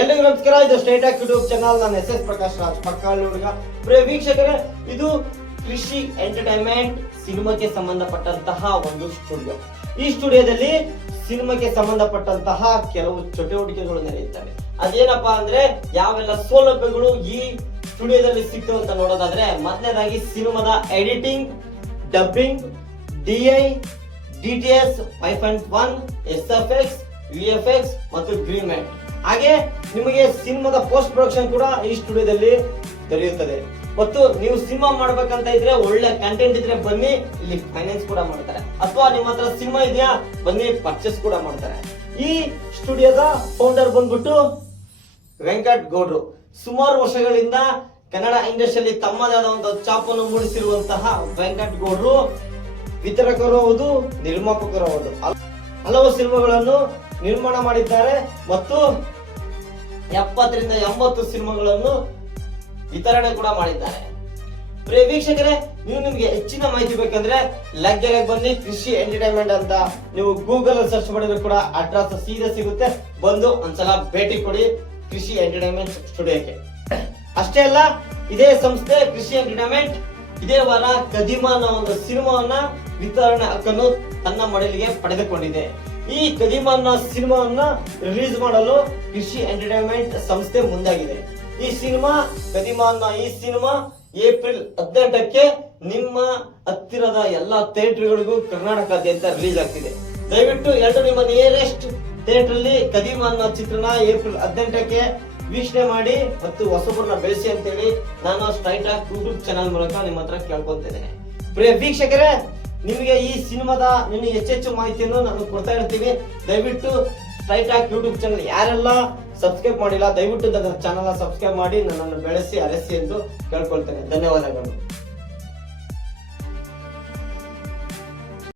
ಎಲ್ರಿಗೂ ನಮಸ್ಕಾರ ಇದು ಸ್ಟೇಟ್ ಆಕ್ ಯೂಟ್ಯೂಬ್ ಚಾನಲ್ ನಾನು ಎಸ್ ಎಸ್ ಪ್ರಕಾಶ್ ರಾಜ್ ಪಕ್ಕಾಳಿ ಹುಡುಗ. ಪ್ರಿಯ ವೀಕ್ಷಕರೇ, ಇದು ಕೃಷಿ ಎಂಟರ್ಟೈನ್ಮೆಂಟ್ ಸಿನಿಮಾಕ್ಕೆ ಸಂಬಂಧಪಟ್ಟಂತಹ ಒಂದು ಸ್ಟುಡಿಯೋ ಈ ಸ್ಟುಡಿಯೋದಲ್ಲಿ ಸಿನಿಮಾಕ್ಕೆ ಸಂಬಂಧಪಟ್ಟಂತಹ ಕೆಲವು ಚಟುವಟಿಕೆಗಳು ನಡೆಯುತ್ತವೆ. ಅದೇನಪ್ಪಾ ಅಂದ್ರೆ, ಯಾವೆಲ್ಲ ಸೌಲಭ್ಯಗಳು ಈ ಸ್ಟುಡಿಯೋದಲ್ಲಿ ಸಿಗ್ತವೆ ಅಂತ ನೋಡೋದಾದ್ರೆ, ಮೊದಲನೇದಾಗಿ ಸಿನಿಮಾದ editing dubbing DI S five point one S F X V F X ಮತ್ತು ಗ್ರೀಮೆಂಟ್ ಹಾಗೆ ನಿಮಗೆ ಸಿನಿಮಾದ ಪೋಸ್ಟ್ ಪ್ರೊಡಕ್ಷನ್ ಕೂಡ ಈ ಸ್ಟುಡಿಯೋದಲ್ಲಿ ದೊರೆಯುತ್ತದೆ. ಮತ್ತು ನೀವು ಸಿನಿಮಾ ಮಾಡ್ಬೇಕಂತ ಇದ್ರೆ ಒಳ್ಳೆ ಕಂಟೆಂಟ್ ಇದ್ರೆ ಬನ್ನಿ, ಇಲ್ಲಿ ಫೈನಾನ್ಸ್ ಕೂಡ ಮಾಡ್ತಾರೆ. ಅಥವಾ ನಿಮ್ಮ ಹತ್ರ ಸಿನಿಮಾ ಇದೆಯಾ, ಬನ್ನಿ ಪರ್ಚೇಸ್ ಕೂಡ ಮಾಡ್ತಾರೆ. ಈ ಸ್ಟುಡಿಯೋದ ಫೌಂಡರ್ ಬಂದ್ಬಿಟ್ಟು ವೆಂಕಟ್ ಗೌಡ್ರು. ಸುಮಾರು ವರ್ಷಗಳಿಂದ ಕನ್ನಡ ಇಂಡಸ್ಟ್ರಿಯಲ್ಲಿ ತಮ್ಮದೇ ಆದ ಚಾಪನ್ನು ಮೂಡಿಸಿರುವಂತಹ ವೆಂಕಟ್ ಗೌಡ್ರು ವಿತರಕರು ಹೌದು, ನಿರ್ಮಾಪಕರು ಹೌದು. ಹಲ- ಹಲವು ಸಿನಿಮಾಗಳನ್ನು ನಿರ್ಮಾಣ ಮಾಡಿದ್ದಾರೆ ಮತ್ತು ಎಪ್ಪತ್ತರಿಂದ ಎಂಬತ್ತು ಸಿನಿಮಾಗಳನ್ನು ವಿತರಣೆ ಕೂಡ ಮಾಡಿದ್ದಾರೆ. ಪ್ರಿಯ ವೀಕ್ಷಕರೇ, ನೀವು ನಿಮ್ಗೆ ಹೆಚ್ಚಿನ ಮಾಹಿತಿ ಬೇಕಂದ್ರೆ ಲಗ್ಗೆರೆ ಬನ್ನಿ, ಕೃಷಿ ಎಂಟರ್ಟೈನ್ಮೆಂಟ್ ಅಂತ ನೀವು ಗೂಗಲ್ ಸರ್ಚ್ ಮಾಡಿದ್ರು ಕೂಡ ಅಡ್ರೆಸ್ ಸೀದಾ ಸಿಗುತ್ತೆ. ಬಂದು ಒಂದ್ಸಲ ಭೇಟಿ ಕೊಡಿ ಕೃಷಿ ಎಂಟರ್ಟೈನ್ಮೆಂಟ್ ಸ್ಟುಡಿಯೋಕ್ಕೆ. ಅಷ್ಟೇ ಅಲ್ಲ, ಇದೇ ಸಂಸ್ಥೆ ಕೃಷಿ ಎಂಟರ್ಟೈನ್ಮೆಂಟ್ ಇದೇ ವಾರ ಕದಿಮ ಅನ್ನೋ ಒಂದು ಸಿನಿಮಾವನ್ನ ವಿತರಣೆ ಹಕ್ಕನ್ನು ತನ್ನ ಮಡಲಿಗೆ ಪಡೆದುಕೊಂಡಿದೆ. ಈ ಕದಿಮ ಅನ್ನೋ ಸಿನಿಮಾವನ್ನ ರಿಲೀಸ್ ಮಾಡಲು ಕೃಷಿ ಎಂಟರ್ಟೈನ್ಮೆಂಟ್ ಸಂಸ್ಥೆ ಮುಂದಾಗಿದೆ. ಈ ಸಿನಿಮಾ ಕದಿಮ ಈ ಸಿನಿಮಾ ಏಪ್ರಿಲ್ ಹದಿನೆಂಟಕ್ಕೆ ನಿಮ್ಮ ಹತ್ತಿರದ ಎಲ್ಲಾ ಥಿಯೇಟರ್ಗಳಿಗೂ ಕರ್ನಾಟಕದಾದ್ಯಂತ ರಿಲೀಸ್ ಆಗ್ತಿದೆ. ದಯವಿಟ್ಟು ಎರಡು ನಿಮ್ಮ ನಿಯರೆಸ್ಟ್ ಥಿಯೇಟರ್ ಅಲ್ಲಿ ಕದಿಮಾನ್ನ ಚಿತ್ರನ ಏಪ್ರಿಲ್ ಹದಿನೆಂಟಕ್ಕೆ ವೀಕ್ಷಣೆ ಮಾಡಿ ಮತ್ತು ಹೊಸಬರನ್ನ ಬೆಳೆಸಿ ಅಂತೇಳಿ ನಾನು ಸ್ಟ್ರೈಟ್ ಆಗಿ ಯೂಟ್ಯೂಬ್ ಚಾನಲ್ ಮೂಲಕ ನಿಮ್ಮ ಹತ್ರ ಕೇಳ್ಕೊತಿದ್ದೇನೆ. ಪ್ರಿಯ ವೀಕ್ಷಕರೇ ನಿಮಗೆ ಈ ಸಿನಿಮಾದ ನಿಮಗೆ ಹೆಚ್ಚೆಚ್ಚು ಮಾಹಿತಿಯನ್ನು ನಾನು ಕೊಡ್ತಾ ಇರ್ತೀನಿ. ದಯವಿಟ್ಟು ಸ್ಟ್ರೈಟ್ ಆಗಿ ಯೂಟ್ಯೂಬ್ ಚಾನಲ್ ಯಾರೆಲ್ಲ ಸಬ್ಸ್ಕ್ರೈಬ್ ಮಾಡಿಲ್ಲ, ದಯವಿಟ್ಟು ನನ್ನ ಚಾನಲ್ ಸಬ್ಸ್ಕ್ರೈಬ್ ಮಾಡಿ ನನ್ನನ್ನು ಬೆಳೆಸಿ, ಅರಸಿ ಎಂದು ಕೇಳ್ಕೊಳ್ತೇನೆ. ಧನ್ಯವಾದಗಳು.